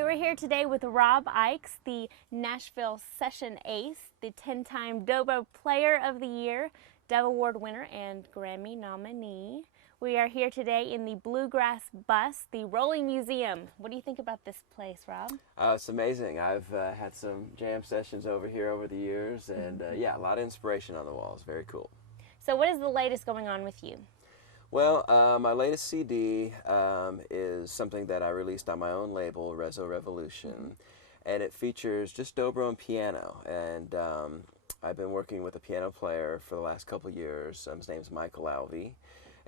Hi, we're here today with Rob Ickes, the Nashville Session Ace, the 10-time Dobro Player of the Year, Dove Award winner, and Grammy nominee. We are here today in the Bluegrass Bus, the Rolling Museum. What do you think about this place, Rob? It's amazing. I've had some jam sessions over here over the years, and yeah, a lot of inspiration on the walls. Very cool. So what is the latest going on with you? Well, my latest CD is something that I released on my own label, Rezo Revolution, and it features just dobro and piano. And I've been working with a piano player for the last couple years. His name's Michael Alvey,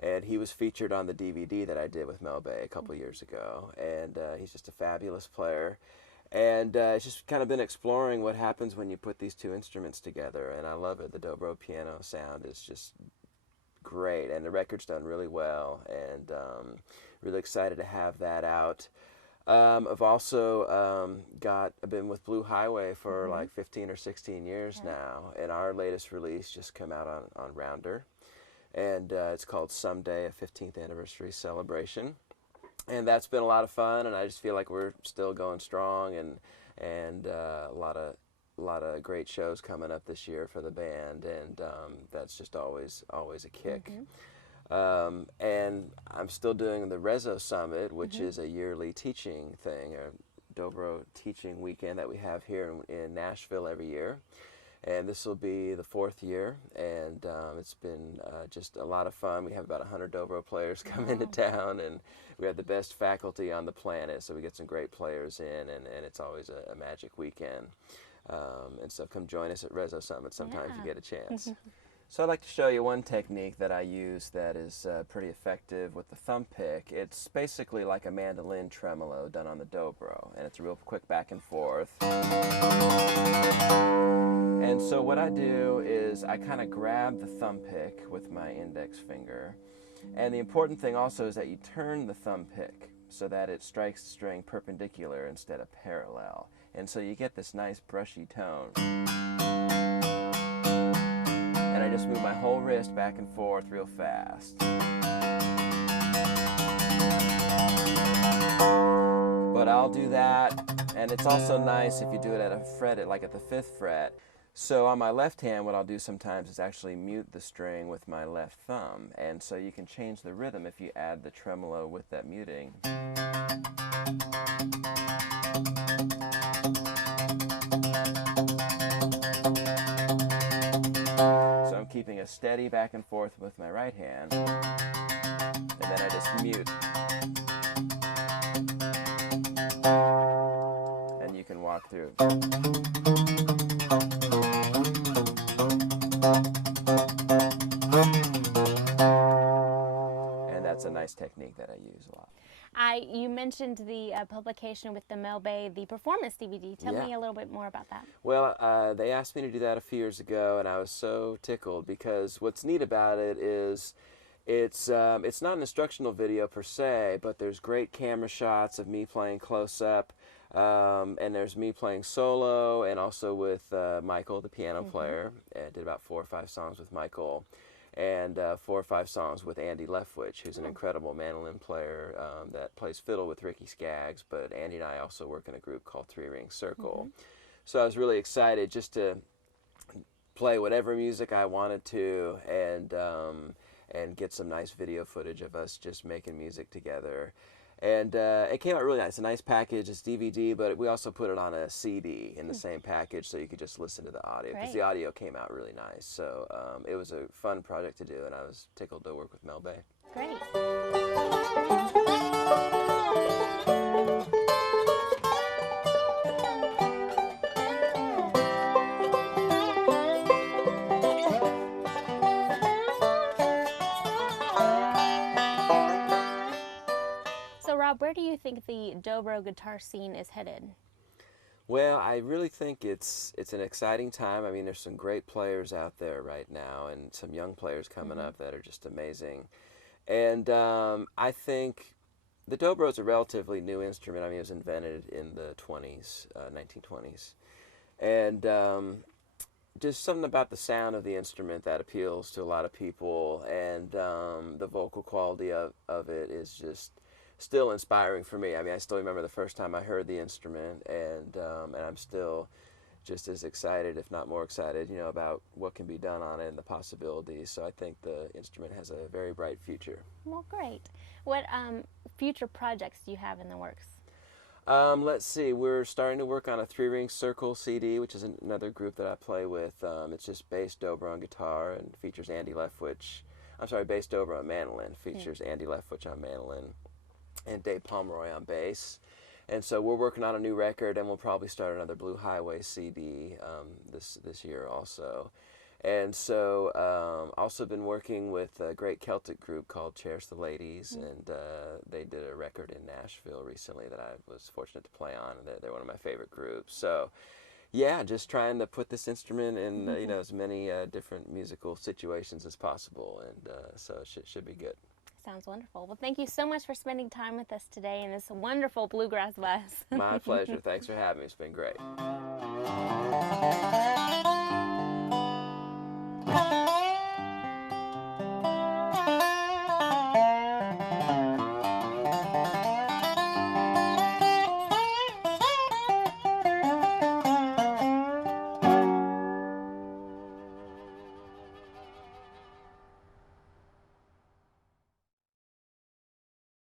and he was featured on the DVD that I did with Mel Bay a couple years ago. And he's just a fabulous player. And it's just kind of been exploring what happens when you put these two instruments together, and I love it. The dobro piano sound is just great, and the record's done really well, and really excited to have that out. I've also I've been with Blue Highway for like 15 or 16 years now, and our latest release just came out on Rounder, and it's called Someday, a 15th anniversary celebration. And that's been a lot of fun, and I just feel like we're still going strong, and a lot of great shows coming up this year for the band, and that's just always a kick. And I'm still doing the Rezo Summit, which is a yearly teaching thing, a dobro teaching weekend that we have here in Nashville every year. And this will be the 4th year, and it's been just a lot of fun. We have about 100 dobro players come into town, and we have the best faculty on the planet, so we get some great players in, and it's always a magic weekend. And so come join us at Rezo Summit sometime if you get a chance. So I'd like to show you one technique that I use that is pretty effective with the thumb pick. It's basically like a mandolin tremolo done on the dobro, and it's a real quick back and forth. And so what I do is I kind of grab the thumb pick with my index finger, and the important thing also is that you turn the thumb pick so that it strikes the string perpendicular instead of parallel. And so you get this nice brushy tone. And I just move my whole wrist back and forth real fast. But I'll do that, and it's also nice if you do it at a fret, like at the 5th fret. So on my left hand, what I'll do sometimes is actually mute the string with my left thumb, and so you can change the rhythm if you add the tremolo with that muting. So I'm keeping a steady back and forth with my right hand, and then I just mute. And you can walk through. And that's a nice technique that I use a lot. You mentioned the publication with the Mel Bay, the performance DVD. Tell me a little bit more about that. Well, they asked me to do that a few years ago, and I was so tickled because what's neat about it is it's not an instructional video per se, but there's great camera shots of me playing close-up, and there's me playing solo, and also with Michael, the piano player. I did about 4 or 5 songs with Michael, and 4 or 5 songs with Andy Leftwich, who's an incredible mandolin player that plays fiddle with Ricky Skaggs, but Andy and I also work in a group called 3 Ring Circle. So I was really excited just to play whatever music I wanted to, and get some nice video footage of us just making music together. And it came out really nice. It's a nice package. It's DVD, but we also put it on a CD in the same package so you could just listen to the audio, because the audio came out really nice. So it was a fun project to do, and I was tickled to work with Mel Bay. Great. So Rob, where do you think the dobro guitar scene is headed? Well, I really think it's an exciting time. I mean, there's some great players out there right now, and some young players coming up that are just amazing. And I think the dobro is a relatively new instrument. I mean, it was invented in the 1920s. And just something about the sound of the instrument that appeals to a lot of people, and the vocal quality of it is just still inspiring for me. I mean, I still remember the first time I heard the instrument, and I'm still just as excited, if not more excited, about what can be done on it and the possibilities. So I think the instrument has a very bright future. Well, great. What future projects do you have in the works? Let's see, we're starting to work on a 3-ring circle CD, which is another group that I play with. It's just bass, dobro, and guitar, and features Andy Leftwich. I'm sorry, bass, dobro, and mandolin. Features Andy Leftwich on mandolin and Dave Pomeroy on bass. And so we're working on a new record, and we'll probably start another Blue Highway CD this year also. And so also been working with a great Celtic group called Cherish the Ladies, and they did a record in Nashville recently that I was fortunate to play on, and they're one of my favorite groups. So yeah, just trying to put this instrument in as many different musical situations as possible, and so it should be good. Sounds wonderful. Well, thank you so much for spending time with us today in this wonderful bluegrass bus. My pleasure. Thanks for having me. It's been great.